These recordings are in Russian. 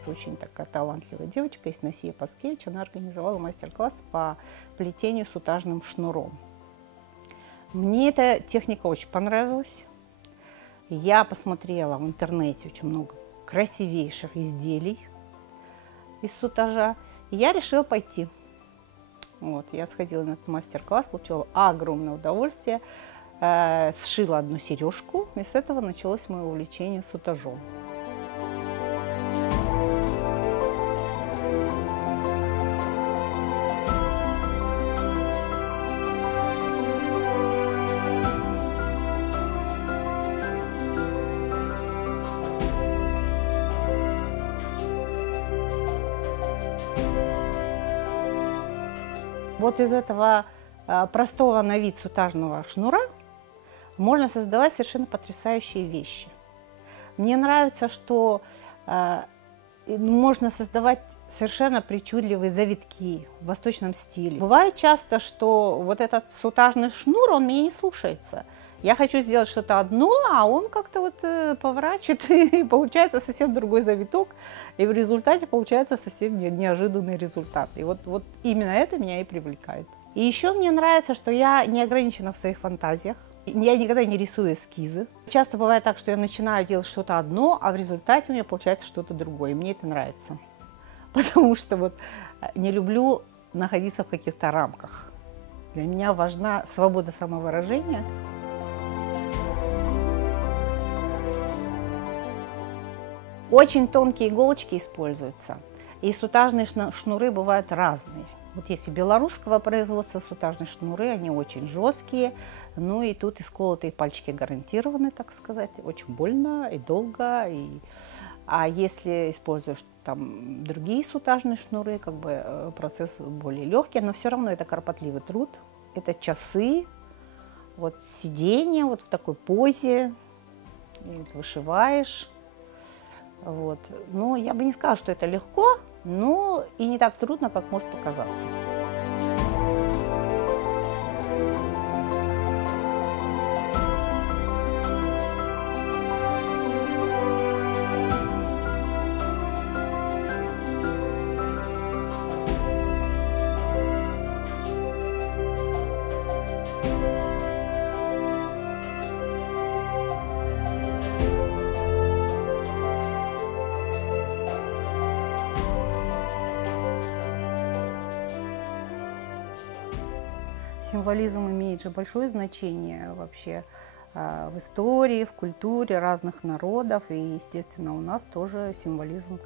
нас очень такая талантливая девочка, есть Насия Паскевич, она организовала мастер-класс по плетению сутажным шнуром. Мне эта техника очень понравилась. Я посмотрела в интернете очень много красивейших изделий из сутажа, и я решила пойти. Вот, я сходила на этот мастер-класс, получила огромное удовольствие, сшила одну сережку, и с этого началось мое увлечение сутажом. Вот из этого простого на вид сутажного шнура можно создавать совершенно потрясающие вещи. Мне нравится, что можно создавать совершенно причудливые завитки в восточном стиле. Бывает часто, что вот этот сутажный шнур, он меня не слушается. Я хочу сделать что-то одно, а он как-то вот поворачивает, и получается совсем другой завиток, и в результате получается совсем неожиданный результат. И вот именно это меня и привлекает. И еще мне нравится, что я не ограничена в своих фантазиях. Я никогда не рисую эскизы. Часто бывает так, что я начинаю делать что-то одно, а в результате у меня получается что-то другое. И мне это нравится. Потому что вот не люблю находиться в каких-то рамках. Для меня важна свобода самовыражения. Очень тонкие иголочки используются. И сутажные шнуры бывают разные. Вот если белорусского производства сутажные шнуры, они очень жесткие. Ну и тут исколотые пальчики гарантированы, так сказать. Очень больно и долго. А если используешь там другие сутажные шнуры, как бы процесс более легкий, но все равно это кропотливый труд. Это часы, вот сидение вот в такой позе, и вот вышиваешь. Вот. Ну, я бы не сказала, что это легко, но и не так трудно, как может показаться. Символизм имеет же большое значение вообще в истории, в культуре разных народов. И, естественно, у нас тоже символизм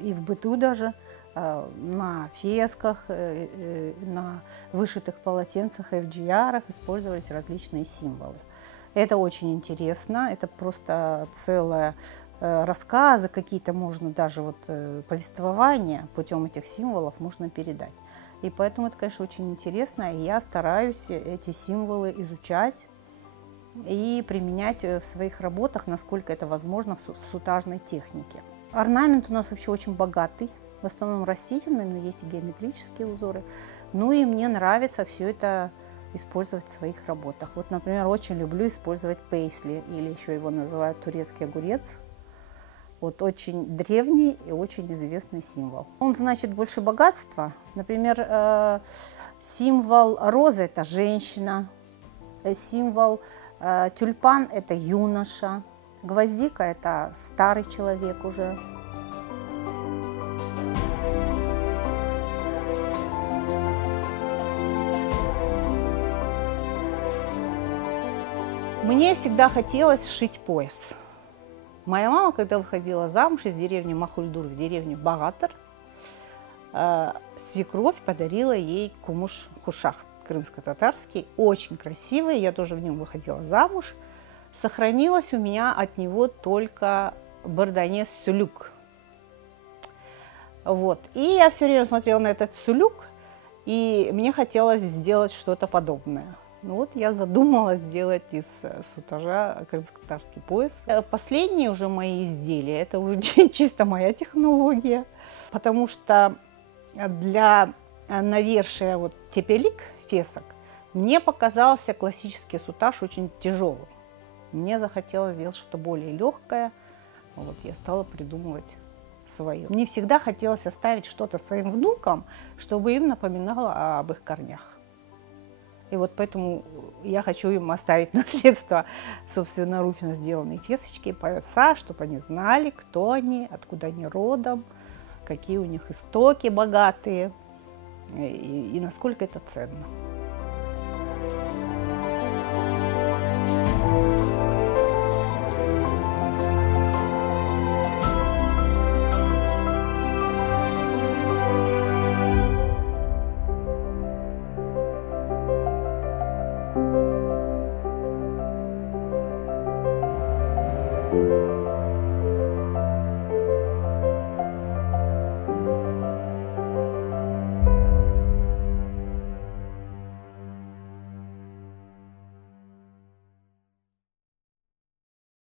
и в быту даже. На фесках, на вышитых полотенцах, FGR использовались различные символы. Это очень интересно, это просто целые рассказы, какие-то можно даже вот повествования путем этих символов можно передать. И поэтому это, конечно, очень интересно, и я стараюсь эти символы изучать и применять в своих работах, насколько это возможно в сутажной технике. Орнамент у нас вообще очень богатый, в основном растительный, но есть и геометрические узоры. Ну и мне нравится все это использовать в своих работах. Вот, например, очень люблю использовать пейсли, или еще его называют турецкий огурец. Вот очень древний и очень известный символ. Он значит больше богатства. Например, символ розы – это женщина, символ тюльпан – это юноша, гвоздика – это старый человек уже. Мне всегда хотелось сшить пояс. Моя мама, когда выходила замуж из деревни Махульдур в деревню Багатыр, свекровь подарила ей кумуш хушах крымско-татарский, очень красивый, я тоже в нем выходила замуж. Сохранилось у меня от него только бардане сулюк. Вот. И я все время смотрела на этот сулюк, и мне хотелось сделать что-то подобное. Ну вот я задумала сделать из сутажа крымско-татарский пояс. Последние уже мои изделия, это уже чисто моя технология, потому что для навершия вот тепелик, фесок, мне показался классический сутаж очень тяжелым. Мне захотелось сделать что-то более легкое. Вот я стала придумывать свое. Мне всегда хотелось оставить что-то своим внукам, чтобы им напоминало об их корнях. И вот поэтому я хочу им оставить наследство собственноручно сделанные фесочки, пояса, чтобы они знали, кто они, откуда они родом, какие у них истоки богатые и насколько это ценно.